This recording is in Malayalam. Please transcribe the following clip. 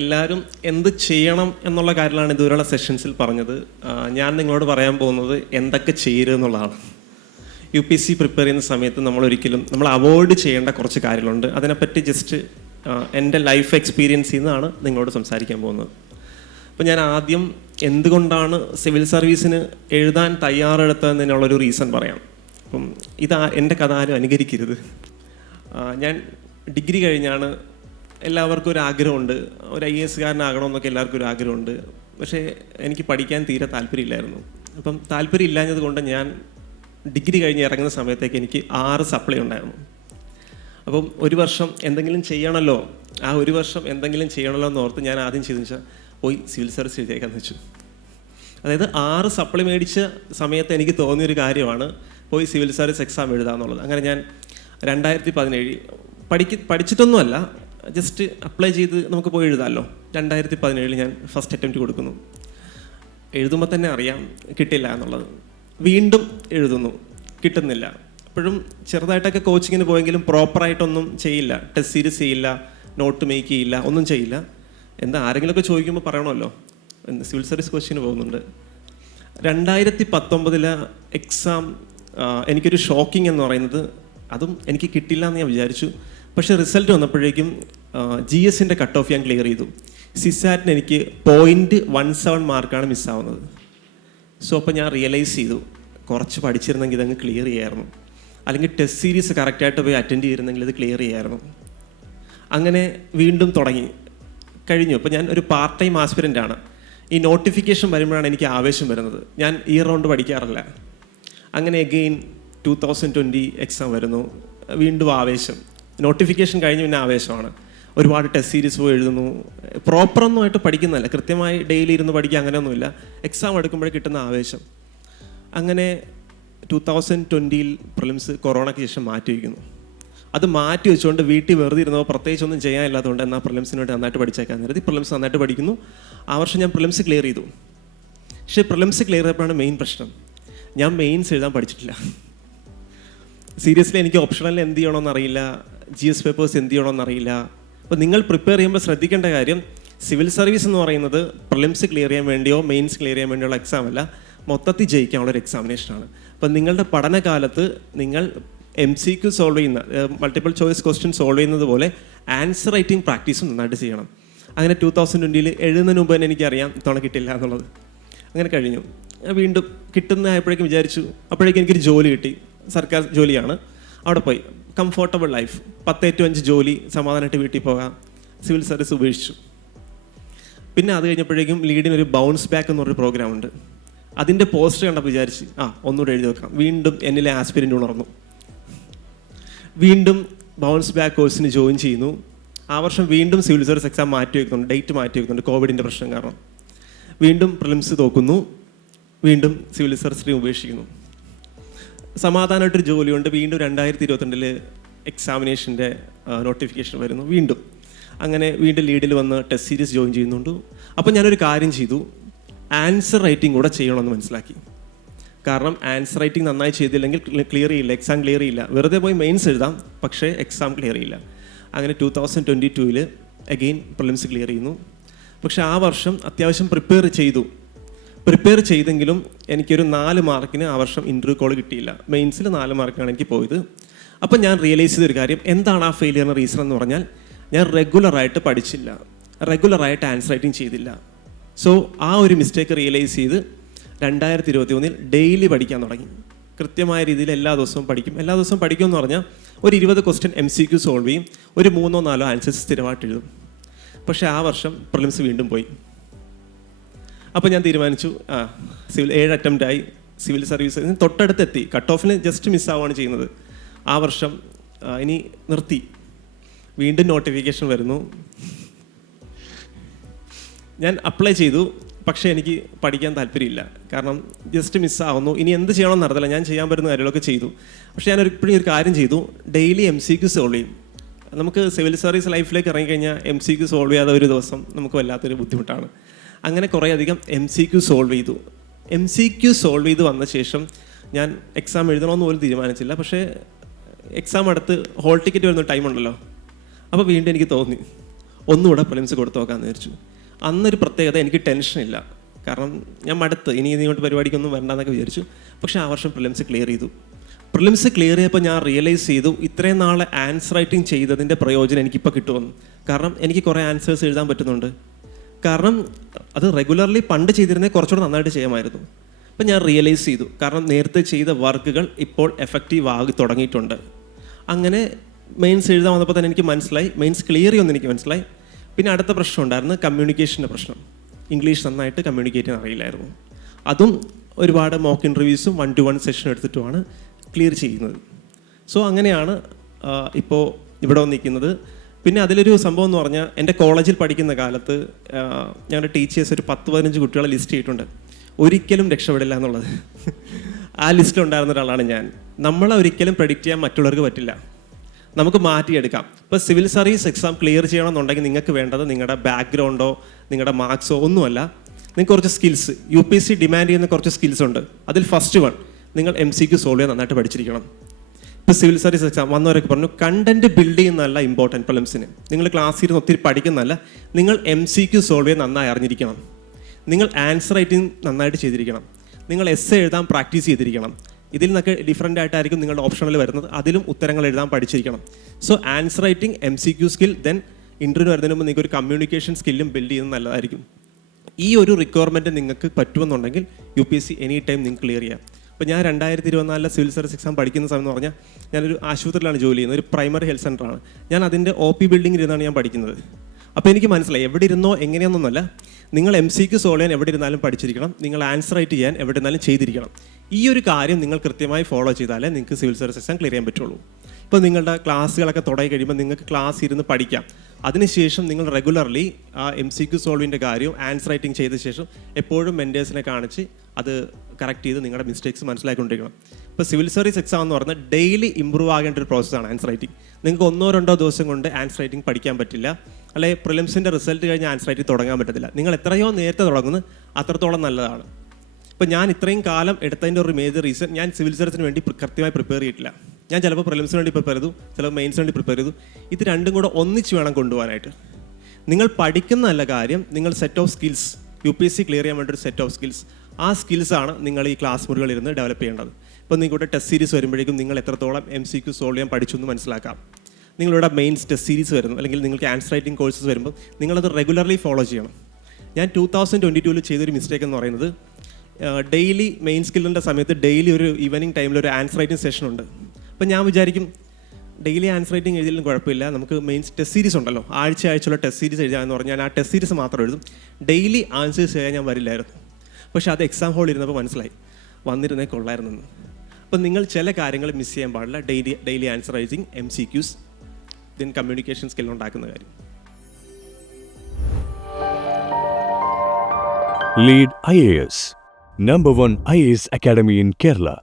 എല്ലാവരും എന്ത് ചെയ്യണം എന്നുള്ള കാര്യമാണ് ഇതുവരെയുള്ള സെഷൻസിൽ പറഞ്ഞത്. ഞാൻ നിങ്ങളോട് പറയാൻ പോകുന്നത് എന്തൊക്കെ ചെയ്യരുത് എന്നുള്ളതാണ്. UPSC പ്രിപ്പയർ ചെയ്യുന്ന സമയത്ത് നമ്മൾ അവോയ്ഡ് ചെയ്യേണ്ട കുറച്ച് കാര്യങ്ങളുണ്ട്. അതിനെപ്പറ്റി ജസ്റ്റ് എൻ്റെ ലൈഫ് എക്സ്പീരിയൻസിൽ നിന്നാണ് നിങ്ങളോട് സംസാരിക്കാൻ പോകുന്നത്. അപ്പോൾ ഞാൻ ആദ്യം എന്തുകൊണ്ടാണ് സിവിൽ സർവീസിന് എഴുതാൻ തയ്യാറെടുത്തതെന്നുള്ളൊരു റീസൺ പറയാം. അപ്പം എൻ്റെ കഥ ആരും അനുകരിക്കരുത്. ഞാൻ ഡിഗ്രി കഴിഞ്ഞാണ്, എല്ലാവർക്കും ഒരു ആഗ്രഹമുണ്ട്, ഒരു IAS കാരനാകണമെന്നൊക്കെ എല്ലാവർക്കും ഒരു ആഗ്രഹമുണ്ട്. പക്ഷേ എനിക്ക് പഠിക്കാൻ തീരെ താല്പര്യമില്ലായിരുന്നു. അപ്പം താല്പര്യം ഇല്ലാഞ്ഞത് കൊണ്ട് ഞാൻ ഡിഗ്രി കഴിഞ്ഞ് ഇറങ്ങുന്ന സമയത്തേക്ക് എനിക്ക് 6 സപ്ലൈ ഉണ്ടായിരുന്നു. അപ്പം ഒരു വർഷം എന്തെങ്കിലും ചെയ്യണമല്ലോ, ആ ഒരു വർഷം എന്തെങ്കിലും ചെയ്യണമല്ലോ എന്ന് ഓർത്ത് ഞാൻ ആദ്യം ചെയ്തെന്ന് വെച്ചാൽ പോയി സിവിൽ സർവീസ് എഴുതിയേക്കാന്ന് വെച്ചു. അതായത് 6 സപ്ലൈ മേടിച്ച സമയത്ത് എനിക്ക് തോന്നിയൊരു കാര്യമാണ് പോയി സിവിൽ സർവീസ് എക്സാം എഴുതാമെന്നുള്ളത്. അങ്ങനെ ഞാൻ 2017 പഠിച്ചിട്ടൊന്നുമല്ല, ജസ്റ്റ് അപ്ലൈ ചെയ്ത് നമുക്ക് പോയി എഴുതാമല്ലോ. 2017 ഞാൻ ഫസ്റ്റ് അറ്റംപ്റ്റ് കൊടുക്കുന്നു. എഴുതുമ്പോൾ തന്നെ അറിയാം കിട്ടില്ല എന്നുള്ളത്. വീണ്ടും എഴുതുന്നു, കിട്ടുന്നില്ല. അപ്പോഴും ചെറുതായിട്ടൊക്കെ കോച്ചിങ്ങിന് പോയെങ്കിലും പ്രോപ്പറായിട്ടൊന്നും ചെയ്യില്ല. ടെസ്റ്റ് സീരീസ് ചെയ്യില്ല, നോട്ട് മേക്ക് ചെയ്യില്ല, ഒന്നും ചെയ്യില്ല. എന്താ ആരെങ്കിലുമൊക്കെ ചോദിക്കുമ്പോൾ പറയണമല്ലോ, സിവിൽ സർവീസ് കോച്ചിങ്ങിന് പോകുന്നുണ്ട്. 2019 എക്സാം എനിക്കൊരു ഷോക്കിംഗ് എന്ന് പറയുന്നത്, അതും എനിക്ക് കിട്ടില്ല എന്ന് ഞാൻ വിചാരിച്ചു. പക്ഷേ റിസൾട്ട് വന്നപ്പോഴേക്കും GSൻ്റെ കട്ട് ഓഫ് ഞാൻ ക്ലിയർ ചെയ്തു. സിസാറ്റിന് എനിക്ക് 0.17 മാർക്കാണ് മിസ്സാവുന്നത്. സോ അപ്പോൾ ഞാൻ റിയലൈസ് ചെയ്തു, കുറച്ച് പഠിച്ചിരുന്നെങ്കിൽ ഇതങ്ങ് ക്ലിയർ ചെയ്യായിരുന്നു, അല്ലെങ്കിൽ ടെസ്റ്റ് സീരീസ് കറക്റ്റായിട്ട് പോയി അറ്റൻഡ് ചെയ്തിരുന്നെങ്കിൽ ഇത് ക്ലിയർ ചെയ്യായിരുന്നു. അങ്ങനെ വീണ്ടും തുടങ്ങി കഴിഞ്ഞു. അപ്പോൾ ഞാൻ ഒരു പാർട്ട് ടൈം ആസ്പിരൻ്റ് ആണ്. ഈ നോട്ടിഫിക്കേഷൻ വരുമ്പോഴാണ് എനിക്ക് ആവേശം വരുന്നത്. ഞാൻ ഈ റൗണ്ട് പഠിക്കാറില്ല. അങ്ങനെ അഗെയിൻ 2020 എക്സാം വരുന്നു, വീണ്ടും ആവേശം. നോട്ടിഫിക്കേഷൻ കഴിഞ്ഞ് പിന്നെ ആവേശമാണ്. ഒരുപാട് ടെസ്റ്റ് സീരീസ് പോയി എഴുതുന്നു. പ്രോപ്പറൊന്നുമായിട്ട് പഠിക്കുന്നില്ല, കൃത്യമായി ഡെയിലി ഇരുന്ന് പഠിക്കുക അങ്ങനെയൊന്നുമില്ല. എക്സാം എടുക്കുമ്പോഴേ കിട്ടുന്ന ആവേശം. അങ്ങനെ 2020 പ്രിലിംസ് കൊറോണയ്ക്ക് ശേഷം മാറ്റി വയ്ക്കുന്നു. അത് മാറ്റി വെച്ചുകൊണ്ട് വീട്ടിൽ വെറുതെ ഇരുന്നപ്പോൾ പ്രത്യേകിച്ചൊന്നും ചെയ്യാനില്ലാത്തതുകൊണ്ട് എന്നാൽ പ്രിലിംസിന് വേണ്ടി നന്നായിട്ട് പഠിച്ചേക്കാൻ കരുതി പ്രിലിംസ് നന്നായിട്ട് പഠിക്കുന്നു. ആ വർഷം ഞാൻ പ്രിലിംസ് ക്ലിയർ ചെയ്തു. പക്ഷേ പ്രിലിംസ് ക്ലിയർ ചെയ്തപ്പോഴാണ് മെയിൻ പ്രശ്നം, ഞാൻ മെയിൻസ് എഴുതാൻ പഠിച്ചിട്ടില്ല. സീരിയസ്ലി എനിക്ക് ഓപ്ഷണൽ എന്ത് ചെയ്യണമെന്നറിയില്ല, GS പേപ്പേഴ്സ് എന്ത് ചെയ്യണമെന്നറിയില്ല. അപ്പോൾ നിങ്ങൾ പ്രിപ്പയർ ചെയ്യുമ്പോൾ ശ്രദ്ധിക്കേണ്ട കാര്യം, സിവിൽ സർവീസ് എന്ന് പറയുന്നത് പ്രിലിംസ് ക്ലിയർ ചെയ്യാൻ വേണ്ടിയോ മെയിൻസ് ക്ലിയർ ചെയ്യാൻ വേണ്ടിയുള്ള എക്സാം അല്ല, മൊത്തത്തിൽ ജയിക്കാനുള്ളൊരു എക്സാമിനേഷനാണ്. അപ്പം നിങ്ങളുടെ പഠനകാലത്ത് നിങ്ങൾ MCQ സോൾവ് ചെയ്യുന്ന, മൾട്ടിപ്പിൾ ചോയ്സ് ക്വസ്റ്റ്യൻ സോൾവ് ചെയ്യുന്നത് പോലെ ആൻസർ റൈറ്റിംഗ് പ്രാക്ടീസും നന്നായിട്ട് ചെയ്യണം. അങ്ങനെ 2020 എഴുതുന്നതിന് മുമ്പ് തന്നെ എനിക്കറിയാം ഇത്തവണ കിട്ടില്ല എന്നുള്ളത്. അങ്ങനെ കഴിഞ്ഞു. വീണ്ടും കിട്ടുന്നതായപ്പോഴേക്കും വിചാരിച്ചു, അപ്പോഴേക്കും എനിക്കൊരു ജോലി കിട്ടി, സർക്കാർ ജോലിയാണ്. അവിടെ പോയി കംഫോർട്ടബിൾ ലൈഫ്, 10-5 ജോലി, സമാധാനമായിട്ട് വീട്ടിൽ പോകാം. സിവിൽ സർവീസ് ഉപേക്ഷിച്ചു. പിന്നെ അത് കഴിഞ്ഞപ്പോഴേക്കും ലീഡിനൊരു ബൗൺസ് ബാക്ക് എന്നൊരു പ്രോഗ്രാം ഉണ്ട്. അതിൻ്റെ പോസ്റ്റർ കണ്ടപ്പോൾ വിചാരിച്ച് ഒന്നുകൂടെ എഴുതി വെക്കാം. വീണ്ടും എന്നിലെ ആസ്പിരൻ്റ് ഉണർന്നു. വീണ്ടും ബൗൺസ് ബാക്ക് കോഴ്സിന് ജോയിൻ ചെയ്യുന്നു. ആ വർഷം വീണ്ടും സിവിൽ സർവീസ് എക്സാം മാറ്റി വയ്ക്കുന്നുണ്ട്, ഡേറ്റ് മാറ്റി വയ്ക്കുന്നുണ്ട് കോവിഡിൻ്റെ പ്രശ്നം കാരണം. വീണ്ടും പ്രിലിംസ് തോക്കുന്നു, വീണ്ടും സിവിൽ സർവീസ് ഉപേക്ഷിക്കുന്നു. സമാധാനമായിട്ടൊരു ജോലിയുണ്ട്. വീണ്ടും 2022 എക്സാമിനേഷൻ്റെ നോട്ടിഫിക്കേഷൻ വരുന്നു. വീണ്ടും അങ്ങനെ വീണ്ടും ലീഡിൽ വന്ന് ടെസ്റ്റ് സീരീസ് ജോയിൻ ചെയ്യുന്നുണ്ട്. അപ്പോൾ ഞാനൊരു കാര്യം ചെയ്തു, ആൻസർ റൈറ്റിംഗ് കൂടെ ചെയ്യണമെന്ന് മനസ്സിലാക്കി. കാരണം ആൻസർ റൈറ്റിംഗ് നന്നായി ചെയ്തില്ലെങ്കിൽ ക്ലിയർ ചെയ്യില്ല, എക്സാം ക്ലിയർ ചെയ്യില്ല. വെറുതെ പോയി മെയിൻസ് എഴുതാം, പക്ഷേ എക്സാം ക്ലിയർ ചെയ്യില്ല. അങ്ങനെ 2022 അഗെയിൻ പ്രിലിംസ് ക്ലിയർ ചെയ്യുന്നു. പക്ഷേ ആ വർഷം അത്യാവശ്യം പ്രിപ്പയർ ചെയ്തെങ്കിലും എനിക്കൊരു 4 മാർക്കിന് ആ വർഷം ഇൻ്റർവ്യൂ കോൾ കിട്ടിയില്ല. മെയിൻസിൽ 4 മാർക്കാണ് എനിക്ക് പോയത്. അപ്പം ഞാൻ റിയലൈസ് ചെയ്തൊരു കാര്യം, എന്താണ് ആ ഫെയിലിയറിന് റീസൺ എന്ന് പറഞ്ഞാൽ, ഞാൻ റെഗുലറായിട്ട് പഠിച്ചില്ല, റെഗുലറായിട്ട് ആൻസർ റൈറ്റിംഗ് ചെയ്തില്ല. സോ ആ ഒരു മിസ്റ്റേക്ക് റിയലൈസ് ചെയ്ത് 2021 ഡെയിലി പഠിക്കാൻ തുടങ്ങി. കൃത്യമായ രീതിയിൽ എല്ലാ ദിവസവും പഠിക്കും. എല്ലാ ദിവസവും പഠിക്കുമെന്ന് പറഞ്ഞാൽ ഒരു 20 ക്വസ്റ്റ്യൻ MCQ സോൾവ് ചെയ്യും, ഒരു 3-4 ആൻസേഴ്സ് സ്ഥിരമായിട്ട് എഴുതും. പക്ഷേ ആ വർഷം പ്രിലിംസ് വീണ്ടും പോയി. അപ്പോൾ ഞാൻ തീരുമാനിച്ചു, 7 അറ്റംപ്റ്റായി സിവിൽ സർവീസ് തൊട്ടടുത്തെത്തി, കട്ട് ഓഫിന് ജസ്റ്റ് മിസ്സാവുകയാണ് ചെയ്യുന്നത്. ആ വർഷം ഇനി നിർത്തി. വീണ്ടും നോട്ടിഫിക്കേഷൻ വരുന്നു. ഞാൻ അപ്ലൈ ചെയ്തു, പക്ഷേ എനിക്ക് പഠിക്കാൻ താല്പര്യമില്ല. കാരണം ജസ്റ്റ് മിസ്സാവുന്നു. ഇനി എന്ത് ചെയ്യണമെന്ന് അറിയില്ല. ഞാൻ ചെയ്യാൻ പറ്റുന്ന കാര്യങ്ങളൊക്കെ ചെയ്തു. പക്ഷേ ഞാൻ ഇപ്പോഴും ഒരു കാര്യം ചെയ്തു, ഡെയിലി MCQ സോൾവ് ചെയ്യും. നമുക്ക് സിവിൽ സർവീസ് ലൈഫിലേക്ക് ഇറങ്ങിക്കഴിഞ്ഞാൽ MCQ സോൾവ് ചെയ്യാതെ ഒരു ദിവസം നമുക്ക് വല്ലാത്തൊരു ബുദ്ധിമുട്ടാണ്. അങ്ങനെ കുറേ അധികം MCQ സോൾവ് ചെയ്തു. MCQ സോൾവ് ചെയ്ത് വന്ന ശേഷം ഞാൻ എക്സാം എഴുതണമെന്ന് പോലും തീരുമാനിച്ചില്ല. പക്ഷേ എക്സാം അടുത്ത് ഹോൾ ടിക്കറ്റ് വരുന്ന ടൈം ഉണ്ടല്ലോ, അപ്പോൾ വീണ്ടും എനിക്ക് തോന്നി ഒന്നുകൂടെ പ്രിലിംസ് കൊടുത്തു നോക്കാമെന്ന് വിചാരിച്ചു. അന്നൊരു പ്രത്യേകത, എനിക്ക് ടെൻഷനില്ല, കാരണം ഞാൻ മടുത്ത് ഇനി ഇങ്ങോട്ട് പരിപാടിക്കൊന്നും വരണ്ടെന്നൊക്കെ വിചാരിച്ചു. പക്ഷേ ആ വർഷം പ്രിലിംസ് ക്ലിയർ ചെയ്തു. പ്രിലിംസ് ക്ലിയർ ചെയ്തപ്പോൾ ഞാൻ റിയലൈസ് ചെയ്തു ഇത്രയും നാൾ ആൻസർ റൈറ്റിംഗ് ചെയ്തതിൻ്റെ പ്രയോജനം എനിക്കിപ്പോൾ കിട്ടുമെന്ന്. കാരണം എനിക്ക് കുറേ ആൻസേഴ്സ് എഴുതാൻ പറ്റുന്നുണ്ട്. കാരണം അത് റെഗുലർലി പണ്ട് ചെയ്തിരുന്നേ കുറച്ചുകൂടെ നന്നായിട്ട് ചെയ്യാമായിരുന്നു. അപ്പം ഞാൻ റിയലൈസ് ചെയ്തു, കാരണം നേരത്തെ ചെയ്ത വർക്കുകൾ ഇപ്പോൾ എഫക്റ്റീവ് ആകി തുടങ്ങിയിട്ടുണ്ട്. അങ്ങനെ മെയിൻസ് എഴുതാൻ വന്നപ്പോൾ തന്നെ എനിക്ക് മനസ്സിലായി, മെയിൻസ് ക്ലിയർ ചെയ്യുമെന്ന് എനിക്ക് മനസ്സിലായി. പിന്നെ അടുത്ത പ്രശ്നം ഉണ്ടായിരുന്നു, കമ്മ്യൂണിക്കേഷൻ്റെ പ്രശ്നം. ഇംഗ്ലീഷ് നന്നായിട്ട് കമ്മ്യൂണിക്കേറ്റ് ചെയ്യാൻ അറിയില്ലായിരുന്നു. അതും ഒരുപാട് മോക്ക് ഇൻ്റർവ്യൂസും 1-to-1 സെഷൻ എടുത്തിട്ടുമാണ് ക്ലിയർ ചെയ്യുന്നത്. സോ അങ്ങനെയാണ് ഇപ്പോൾ ഇവിടെ വന്നിരിക്കുന്നത്. പിന്നെ അതിലൊരു സംഭവം എന്ന് പറഞ്ഞാൽ, എൻ്റെ കോളേജിൽ പഠിക്കുന്ന കാലത്ത് ഞങ്ങളുടെ ടീച്ചേഴ്സ് ഒരു 10-15 കുട്ടികളെ ലിസ്റ്റ് ചെയ്തിട്ടുണ്ട്, ഒരിക്കലും രക്ഷപ്പെടില്ല എന്നുള്ളത്. ആ ലിസ്റ്റിലുണ്ടായിരുന്ന ഒരാളാണ് ഞാൻ. നമ്മളെ ഒരിക്കലും പ്രെഡിക്റ്റ് ചെയ്യാൻ മറ്റുള്ളവർക്ക് പറ്റില്ല, നമുക്ക് മാറ്റിയെടുക്കാം. ഇപ്പോൾ സിവിൽ സർവീസ് എക്സാം ക്ലിയർ ചെയ്യണമെന്നുണ്ടെങ്കിൽ നിങ്ങൾക്ക് വേണ്ടത് നിങ്ങളുടെ ബാക്ക്ഗ്രൗണ്ടോ നിങ്ങളുടെ മാർക്സോ ഒന്നുമല്ല, നിങ്ങൾക്ക് കുറച്ച് സ്കിൽസ്, UPSC ഡിമാൻഡ് ചെയ്യുന്ന കുറച്ച് സ്കിൽസ് ഉണ്ട്. അതിൽ ഫസ്റ്റ് വൺ, നിങ്ങൾ MCQ സോൾവ് ചെയ്യാൻ നന്നായിട്ട് പഠിച്ചിരിക്കണം. ഇപ്പോൾ സിവിൽ സർവീസ് എക്സാം വന്നവരൊക്കെ പറഞ്ഞു കണ്ടന്റ് ബിൽഡ് ചെയ്യുന്നതല്ല ഇമ്പോർട്ടൻറ്റ് പ്രിലിംസിന്, നിങ്ങൾ ക്ലാസ്സിൽ ഇരുന്ന് ഒത്തിരി പഠിക്കുന്നതല്ല, നിങ്ങൾ MCQ സോൾവ് ചെയ്യാൻ നന്നായി അറിഞ്ഞിരിക്കണം, നിങ്ങൾ ആൻസർ റൈറ്റിംഗ് നന്നായിട്ട് ചെയ്തിരിക്കണം, നിങ്ങൾ essay എഴുതാൻ പ്രാക്ടീസ് ചെയ്തിരിക്കണം. ഇതിൽ നിന്നൊക്കെ ഡിഫറൻ്റ് ആയിട്ടായിരിക്കും നിങ്ങളുടെ ഓപ്ഷനിൽ വരുന്നത്, അതിലും ഉത്തരങ്ങൾ എഴുതാൻ പഠിച്ചിരിക്കണം. So answer writing, MCQ skill, then interview വരുന്നതിന് മുമ്പ് നിങ്ങൾക്ക് ഒരു കമ്മ്യൂണിക്കേഷൻ സ്കില്ലും ബിൽഡ് ചെയ്യുന്നത് നല്ലതായിരിക്കും. ഈ ഒരു റിക്വയർമെൻറ്റ് നിങ്ങൾക്ക് പറ്റുമെന്നുണ്ടെങ്കിൽ UPSC എനി ടൈം നിങ്ങൾക്ക് ക്ലിയർ ചെയ്യാം. ഇപ്പോൾ ഞാൻ 2024 സിവിൽ സർവീസ് എക്സാം പഠിക്കുന്ന സമയം എന്ന് പറഞ്ഞാൽ ഞാനൊരു ആശുപത്രിയിലാണ് ജോലി ചെയ്യുന്നത്, ഒരു പ്രൈമറി ഹെൽത്ത് സെൻ്ററാണ്. ഞാൻ അതിൻ്റെ OP ബിൽഡിങ്ങിൽ ഇരുന്നാണ് ഞാൻ പഠിക്കുന്നത്. അപ്പോൾ എനിക്ക് മനസ്സിലായി എവിടെ ഇരുന്നോ എങ്ങനെയൊന്നുമല്ല, നിങ്ങൾ MCQ സോൾവ് ചെയ്യാൻ എവിടെ ഇരുന്നാലും പഠിച്ചിരിക്കണം, നിങ്ങൾ ആൻസർ റൈറ്റ് ചെയ്യാൻ എവിടെ ഇരുന്നാലും ചെയ്തിരിക്കണം. ഈ ഒരു കാര്യം നിങ്ങൾ കൃത്യമായി ഫോളോ ചെയ്താലേ നിങ്ങൾക്ക് സിവിൽ സർവീസ് എക്സാം ക്ലിയർ ചെയ്യാൻ പറ്റുള്ളൂ. ഇപ്പോൾ നിങ്ങളുടെ ക്ലാസ്സുകളൊക്കെ തുടങ്ങി കഴിയുമ്പോൾ നിങ്ങൾക്ക് ക്ലാസ് ഇരുന്ന് പഠിക്കാം. അതിനുശേഷം നിങ്ങൾ റെഗുലർലി ആ MCQ സോൾവിൻ്റെ കാര്യവും ആൻസർ റൈറ്റിംഗ് ചെയ്ത ശേഷം എപ്പോഴും മെൻറ്റേഴ്സിനെ കാണിച്ച് അത് കറക്റ്റ് ചെയ്ത് നിങ്ങളുടെ മിസ്റ്റേക്സ് മനസ്സിലാക്കിക്കൊണ്ടിരിക്കണം. ഇപ്പോൾ സിവിൽ സർവീസ് എക്സാം എന്ന് പറഞ്ഞാൽ ഡെയിലി ഇമ്പ്രൂവ് ആകേണ്ട ഒരു പ്രോസസ്സാണ് ആൻസർ റൈറ്റിംഗ്. നിങ്ങൾക്ക് 1-2 ദിവസം കൊണ്ട് ആൻസർ റൈറ്റിംഗ് പഠിക്കാൻ പറ്റില്ല, അല്ലെങ്കിൽ പ്രിലിംസിൻ്റെ റിസൾട്ട് കഴിഞ്ഞ് ആൻസർ റൈറ്റിംഗ് തുടങ്ങാൻ പറ്റത്തില്ല. നിങ്ങൾ എത്രയോ നേരത്തെ തുടങ്ങുന്നത് അത്രത്തോളം നല്ലതാണ്. ഇപ്പോൾ ഞാൻ ഇത്രയും കാലം എടുത്തതിൻ്റെ ഒരു മേജർ റീസൺ, ഞാൻ സിവിൽ സർവീസിന് വേണ്ടി കൃത്യമായി പ്രിപ്പയർ ചെയ്തിട്ടില്ല. ഞാൻ ചിലപ്പോൾ പ്രിലിംസിന് വേണ്ടി പ്രിപ്പയർ ചെയ്തു, ചിലപ്പോൾ മെയിൻസിന് വേണ്ടി പ്രിപ്പയർ ചെയ്തു. ഇത് രണ്ടും കൂടെ ഒന്നിച്ച് വേണം കൊണ്ടുപോകാനായിട്ട്. നിങ്ങൾ പഠിക്കുന്ന നല്ല കാര്യം, നിങ്ങൾ set of skills, UPSC clear ചെയ്യാൻ വേണ്ടി ഒരു സെറ്റ് ഓഫ് സ്കിൽസ്, ആ സ്കിൽസാണ് നിങ്ങൾ ഈ ക്ലാസ് മുറികളിരുന്ന് ഡെവലപ്പ് ചെയ്യേണ്ടത്. ഇപ്പോൾ നിങ്ങളുടെ ടെസ്റ്റ് സീരീസ് വരുമ്പോഴേക്കും നിങ്ങൾ എത്രത്തോളം MCQ സോൾവ് ചെയ്യാൻ പഠിച്ചു എന്ന് മനസ്സിലാക്കാം. നിങ്ങളുടെ മെയിൻസ് ടെസ്റ്റ് സീരീസ് വരുന്നു, അല്ലെങ്കിൽ നിങ്ങൾക്ക് ആൻസർ റൈറ്റിംഗ് കോഴ്സസ് വരുമ്പോൾ നിങ്ങളത് റെഗുലർലി ഫോളോ ചെയ്യണം. ഞാൻ 2022 ചെയ്തൊരു മിസ്റ്റേക്ക് എന്ന് പറയുന്നത്, ഡെയിലി മെയിൻ സ്കില്ലിൻ്റെ സമയത്ത് ഡെയിലി ഒരു ഈവനിങ് ടൈമിൽ ഒരു ആൻസർ റൈറ്റിംഗ് സെഷൻ ഉണ്ട്. അപ്പം ഞാൻ വിചാരിക്കും ഡെയിലി ആൻസർ റൈറ്റിംഗ് എഴുതിയാലും കുഴപ്പമില്ല, നമുക്ക് മെയിൻസ് ടെസ്റ്റ് സീരീസ് ഉണ്ടല്ലോ, ആഴ്ചയുള്ള ടെസ്റ്റ് സീരീസ് എഴുതാമെന്ന് പറഞ്ഞാൽ ഞാൻ ആ ടെസ്റ്റ് സീരീസ് മാത്രം എഴുതും, ഡെയിലി ആൻസേഴ്സ് ചെയ്യാൻ ഞാൻ വരില്ലായിരുന്നു. പക്ഷേ അത് എക്സാം ഹോളിൽ ഇരുന്നപ്പോൾ മനസ്സിലായി വന്നിരുന്നേ കൊള്ളായിരുന്നെന്ന്. അപ്പം നിങ്ങൾ ചില കാര്യങ്ങൾ മിസ് ചെയ്യാൻ പാടില്ല, daily answer writing, MCQs, then communication skill ഉണ്ടാക്കുന്ന കാര്യം. Lead IAS, #1 IAS Academy in Kerala.